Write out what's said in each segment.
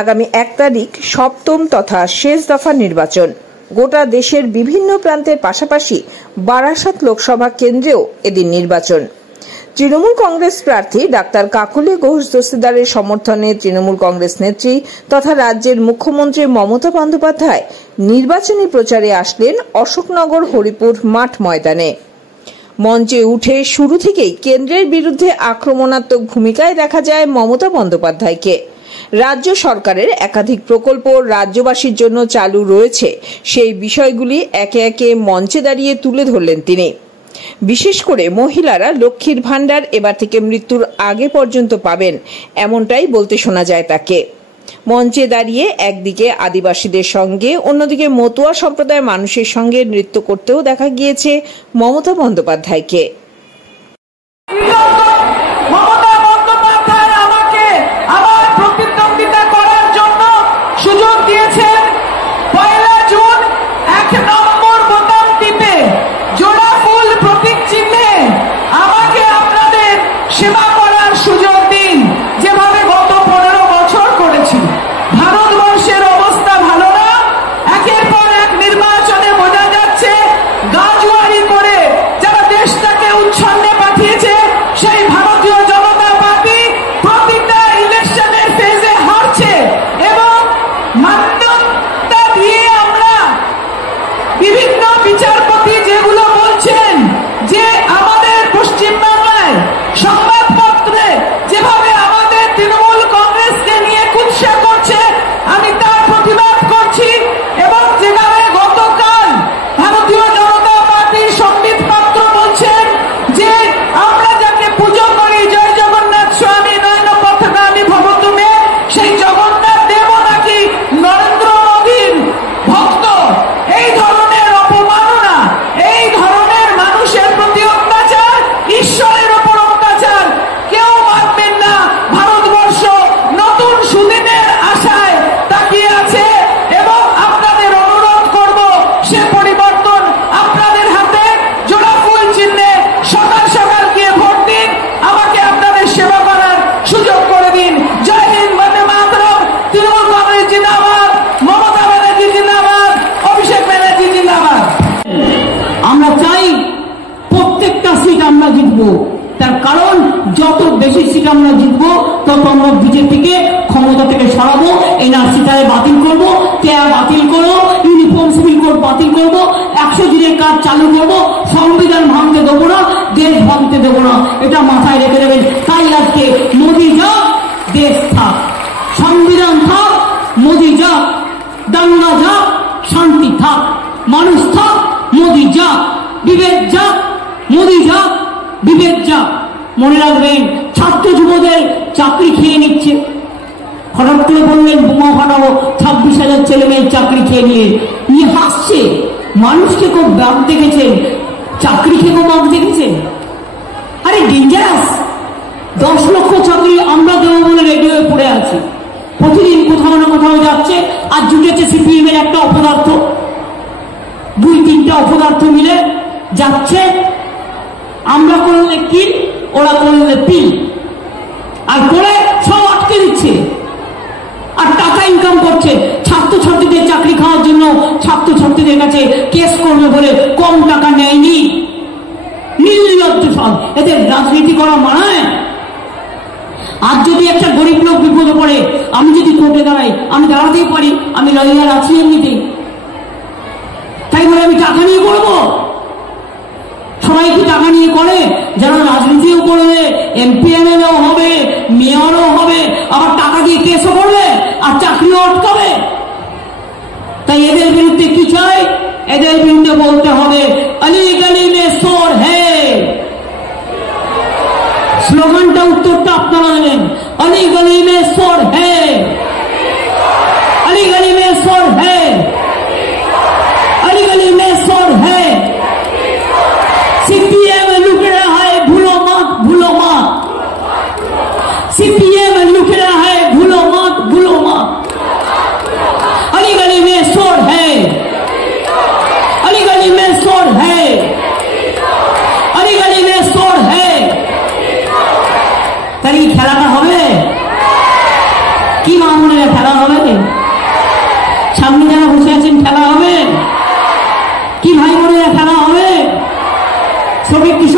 আগামী ১ তারিখ সপ্তম তথা শেষ দফা নির্বাচন। গোটা দেশের বিভিন্ন প্রান্তের পাশাপাশি বারাসাত লোকসভা কেন্দ্রেও এদিন নির্বাচন। তৃণমূল কংগ্রেস প্রার্থী ডাক্তার কাকলি ঘোষ দস্তিদারের সমর্থনে তৃণমূল কংগ্রেস নেত্রী তথা রাজ্যের মুখ্যমন্ত্রী মমতা বন্দ্যোপাধ্যায় নির্বাচনী প্রচারে আসলেন অশোকনগর হরিপুর মাঠ ময়দানে। মঞ্চে উঠে শুরু থেকেই কেন্দ্রের বিরুদ্ধে আক্রমণাত্মক ভূমিকায় দেখা যায় মমতা বন্দ্যোপাধ্যায়কে। রাজ্য সরকারের একাধিক প্রকল্প রাজ্যবাসীর জন্য চালু রয়েছে, সেই বিষয়গুলি একে একে মঞ্চে দাঁড়িয়ে তুলে ধরলেন তিনি। বিশেষ করে মহিলারা লক্ষ্মীর ভাণ্ডার এবার থেকে মৃত্যুর আগে পর্যন্ত পাবেন, এমনটাই বলতে শোনা যায় তাকে। মঞ্চে দাঁড়িয়ে একদিকে আদিবাসীদের সঙ্গে অন্যদিকে মতুয়া সম্প্রদায়ের মানুষের সঙ্গে নৃত্য করতেও দেখা গিয়েছে মমতা বন্দ্যোপাধ্যায়কে। সেবা করার সুযোগ দিন, যেভাবে গত 15 বছর করেছি। ভারতবর্ষের অবস্থা ভালো না, একের পর এক নির্বাচনে বোঝা যাচ্ছে গাজুয়ারি করে যারা দেশটাকে উচ্ছন্নে পাঠিয়েছে সেই ভারতীয় জনতা পার্টি প্রতিটা ইলেকশনের ফেজে হারছে এবং মান্যতা দিয়ে আমরা বিভিন্ন বিচারপতি যেগুলো বলছেন যে আমাদের পশ্চিমবাংলায় সংবাদপত্রে যেভাবে আমাদের তৃণমূল কংগ্রেসকে নিয়ে কুৎসা করছে, আমি তার প্রতিবাদ করছি। এবং যেভাবে গতকাল ভারতীয় জনতা পার্টির সংবিত পাত্র বলছেন যে আমরা যাকে পুজো করি জয় জগন্নাথ স্বামী নয়ন পথগামী ভবতুমে, সেই জগন্নাথ দেব নাকি নরেন্দ্র মোদীর ভক্ত। এই ধরনের অপমাননা, এই ধরনের মানুষের প্রতি অত্যাচার, ঈশ্বরের উপর অত্যাচার কেউ মানবেন না। ভারতবর্ষ নতুন সুদিনের আশায় তাকিয়ে আছে এবং আপনাদের অনুরোধ করব সে পরিবর্তন আপনাদের হাতে। জোড়া ফুল চিহ্নে সকাল সকাল গিয়ে ভোট দিন, আমাকে আপনাদের সেবা করার সুযোগ করে দিন। জয় হিন্দ, বন্দে মাতরম। তৃণমূল কংগ্রেস জিন্দাবাদ, মমতা ব্যানার্জি জিন্দাবাদ, অভিষেক ব্যানার্জি জিন্দাবাদ। আমরা চাই প্রত্যেকটা সিট আমরা জিতবো, তার কারণ যত বেশি সিট আমরা জিতবো তত আমরা বিজেপিকে ক্ষমতা থেকে সরাবো। এনআরসি বাতিল করবো, ট্যাব বাতিল করবো, ইউনিফর্ম সিভিল কোড বাতিল করবো, 100 দিনের কাজ চালু করবো, সংবিধান ভাঙতে দেবো না, দেশ ভাঙতে দেবো না, এটা মাথায় রেখে দেবেন। তাই আজকে মোদী যাক, দেশ থাক, সংবিধান থাক, মোদী যাক, দাঙ্গা যাক, শান্তি থাক, মানুষ থাক, মোদী যাক, বিবেক যাক, মোদী যাক, বিবেক যাক। মনে রাখবেন, ছাত্র যুবদের চাকরি খেয়ে নিচ্ছে। হঠাৎ করে বললেন বোমা ফাটাবো, 26,000 ছেলে মেয়ের চাকরি খেয়ে নিয়ে হাসছে। মানুষকে খুব বাঘ দেখেছেন, চাকরি খেয়ে খুব বাঘ দেখেছেন। আরে ডেঞ্জারাস। 10 লক্ষ চাকরি আমরা দেবো বলে রেডিও পড়ে আছি, প্রতিদিন কোথাও না কোথাও যাচ্ছে। আর জুটেছে সিপিএম এর একটা অপদার্থ, 2-3টা অপদার্থ মিলে যাচ্ছে। আমরা করলে কিল, ওরা করলে পিল, আর করে সব আটকে দিচ্ছে আর টাকা ইনকাম করছে। ছাত্রছাত্রীদের চাকরি খাওয়ার জন্য ছাত্রছাত্রীদের কাছে কেস করবে বলে কম টাকা নেয়নি। নির্লজ্জ সব, এদের রাজনীতি করা মানায়? আজ যদি একটা গরিব লোক বিপদে পড়ে, আমি যদি কোর্টে দাঁড়াই, আমি দাঁড়াতেই পারি, আমি লয়ার আছি এমনিতেই, তাই বলে আমি টাকা নিয়ে করবো? সবাই কি টাকা নিয়ে করে? যারা রাজনীতিও করবে, এমপি এমএলএও হবে, মেয়রও হবে, আবার টাকা দিয়ে কেসও করবে আর চাকরিও আটকাবে। তাই এদের বিরুদ্ধে কি চাই? এদের বিরুদ্ধে বলতে হবে অলি গলি মে চোর হ্যায়। স্লোগানটা, উত্তরটা আপনারা দেবেন, অলি গলি মে চোর হ্যায়, অলি গলি মে চোর হ্যায়, অলি গলি মে চোর হ্যায়। सीपीएम लुक रहा है, भूलो मत, भूलो मत। सीपीएम लुक रहा है, भूलो मत, भूलो मत। अली गली में शोर है, अली गली में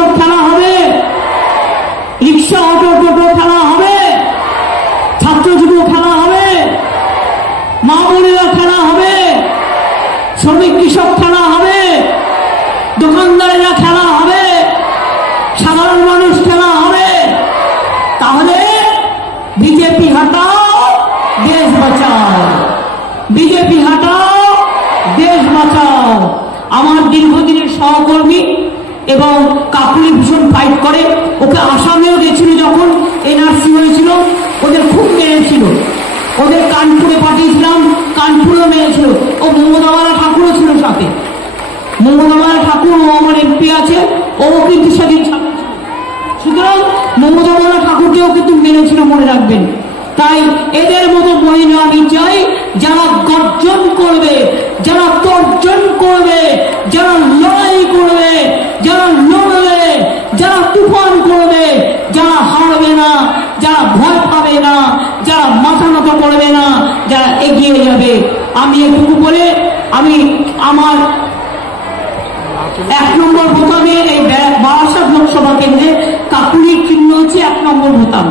কৃষক খেলা হবে, রিক্সা অটো টোটো খেলা হবে, ছাত্র যুব খেলা হবে, মা বোনেরা খেলা হবে, শ্রমিক কৃষক খেলা হবে, দোকানদারেরা খেলা হবে, সাধারণ মানুষ খেলা হবে। তাহলে বিজেপি হটাও, দেশ বাঁচাও, বিজেপি হটাও, দেশ বাঁচাও। আমার দীর্ঘদিনের সহকর্মী এবং কাকুলি ভীষণ ফাইট করে, ওকে আসামেও গেছিল যখন এনআরসি হয়েছিল, ওদের খুব মেরেছিল, ওদের কানপুরে পাঠিয়েছিলাম, কানপুরেও মেরেছিল। ও মমতাওয়ালা ঠাকুরও ছিল সাথে, মমতাওয়ালা ঠাকুর, ও আমার এমপি আছে, ও কিন্তু সেদিন ছাত্র ছিল। সুতরাং মমতাওয়ালা ঠাকুরকেও কিন্তু মেরেছিল, মনে রাখবেন। তাই এদের মতো মহিলা আমি চাই, যারা গর্জন করবে, যারা তর্জন করবে, যারা লড়াই করবে, যারা লড়বে, যারা তুফান করবে, যারা হারবে না, যারা ভয় পাবে না, যারা মাথা নত করবে না, যারা এগিয়ে যাবে। আমি এটুকু বলে আমি আমার 1 নম্বর বোতামে এই বারাসাত লোকসভা কেন্দ্রে কাকুলির চিহ্ন হচ্ছে 1 নম্বর বোতাম।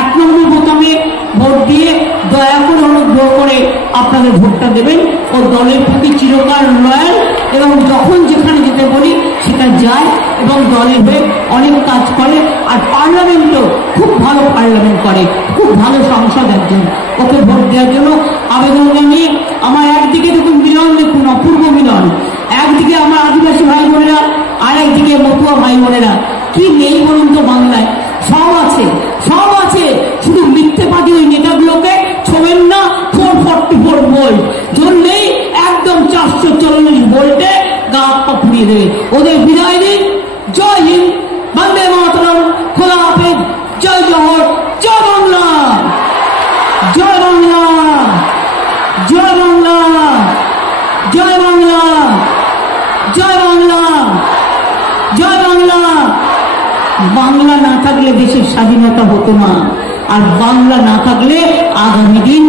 1 নম্বর বোতামে ভোট দিয়ে দয়া করে অনুগ্রহ করে আপনাদের ভোটটা দেবেন। ও দলের প্রতি চিরকাল লয়াল এবং যখন যেখানে যেতে বলি সেটা যায় এবং দলের হয়ে অনেক কাজ করে। আর পার্লামেন্টও খুব ভালো পার্লামেন্ট করে, খুব ভালো সংসদ একজন। ওকে ভোট দেওয়ার জন্য আবেদন জানিয়ে আমার একদিকে দেখুন মিলন, দেখুন অপূর্ব মিলন, একদিকে আমার আদিবাসী ভাই বোনেরা, আর একদিকে মতুয়া ভাই বোনেরা। কি নেই বলুন তো বাংলায়? সব আছে, সব আছে, শুধু মিথ্যেবাদী ওই নেতাগুলোকে ছোবেন না। 444 ভোল্ট ধরলেই একদম 440 ভোল্টে গা পুড়িয়ে দেবে। ওদের বিদায় দিন। জয় হিন্দ, বন্দে মাতরম, খোদা হাফেজ, জয় জোহর, জয় বাংলা, জয় বাংলা, জয় বাংলা, জয় বাংলা, জয় বাংলা, জয় বাংলা। বাংলা না থাকলে দেশের স্বাধীনতা হতো না, আর বাংলা না থাকলে আগামী দিন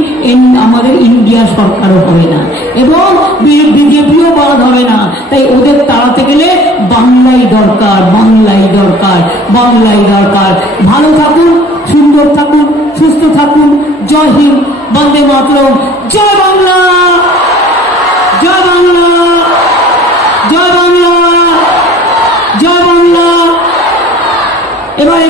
আমাদের ইন্ডিয়া সরকারও হবে না এবং বিজেপিও বাদ হবে না। তাই ওদের তাড়াতে গেলে বাংলাই দরকার, বাংলাই দরকার, বাংলাই দরকার। ভালো থাকুন, সুন্দর থাকুন, সুস্থ থাকুন। জয় হিন্দ, বন্দে মাতরম, জয় বাংলা, জয় বাংলা, জয় বাংলা, জয় বাংলা। এবারে